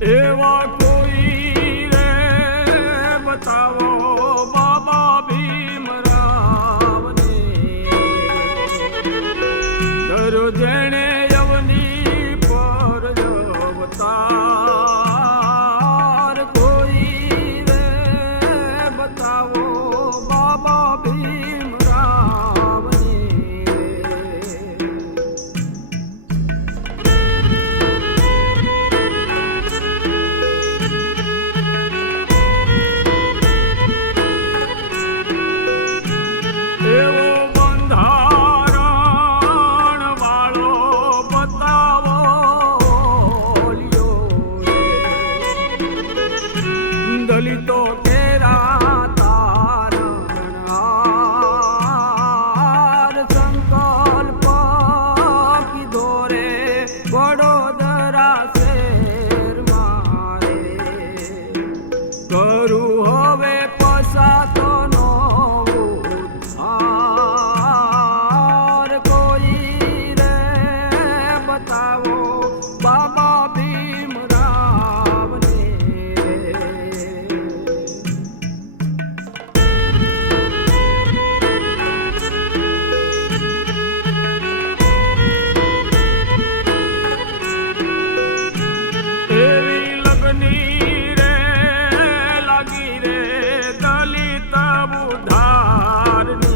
એવા કોઈ રે બતાવો બાબા ભીમરાવને દરો જેણે યવની પર અવતાર કોઈ રે બતાવો બાબા ભીમરાવને એવો બંધારણ વાળો બતાવો દલિતો કેરા તારણહાર સંકલ્પ કીધો રે વડોદરા શેર મારે કરું હવે પસાતો નો બતાવો બાબા ભીમરાવને એવી લગની રે લાગી રે દલિત ઉધારની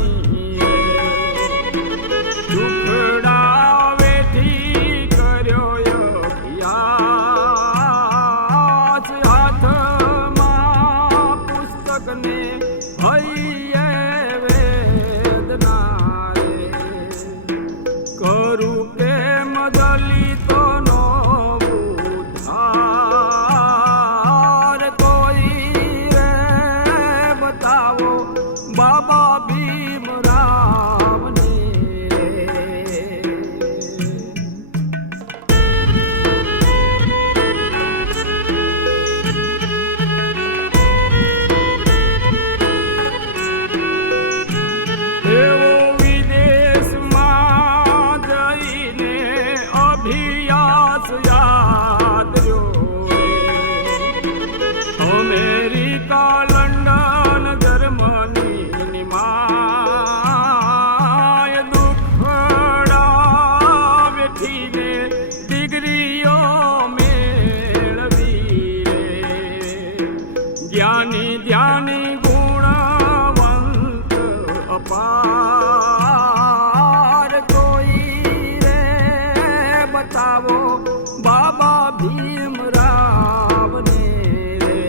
દુખડા વેદના કરું પ્રેમ દલિતો નો ઉદ્ધાર કોઈ રે બતાવો બાબા ભીમરાવને એવો વિદેશમાં જઈને અભિયાસ યાદ અમેરિકા લંડન જર્મની માય દુખડા બેઠીને ડિગ્રીઓ મેળવી રે જ્ઞાની ધ્યાની ગુણવંત અપાર કોઈ રે બતાવો બાબા ભીમરાવને રે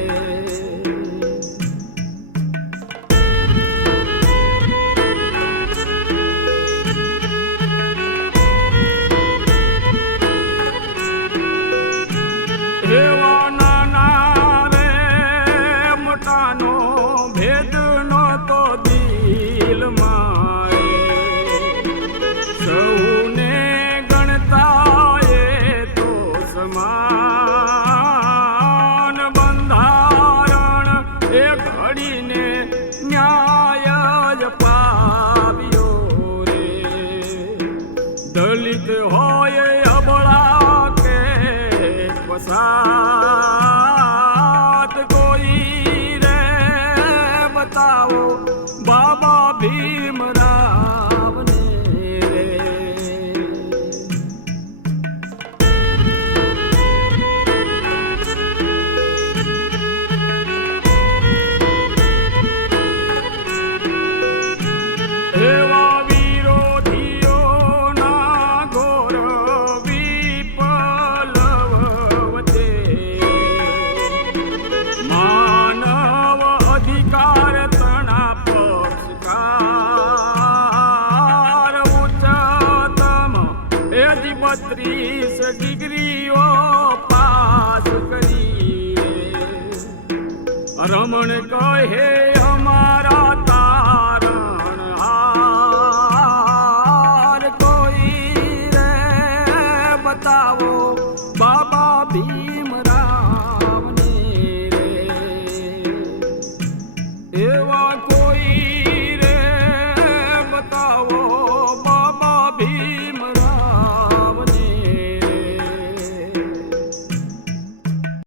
એવા નાના રે મોટાનો ભેદ નતો દિલ મારે સૌને ગણતા એ તો સમાન બંધારણ એ ઘડીને ન્યાય જ પાવ્યો રે દલિત હોય અબળા કે પસાત કોઈ રે બતાવો બાબા ભીમરાવને રે એવા વિરોધીઓના ઘોર વિપલવ વચ્ચે માનવ અધિકાર તણા પક્ષકાર ઉચ્ચતમ એ જ 32 ડિગ્રીઓ પાસ કરી રમણ કહે અમારા તારણહાર કોઈ રે બતાવો બાબા ભીમરાવને રે એવા કોઈ રે બતાવો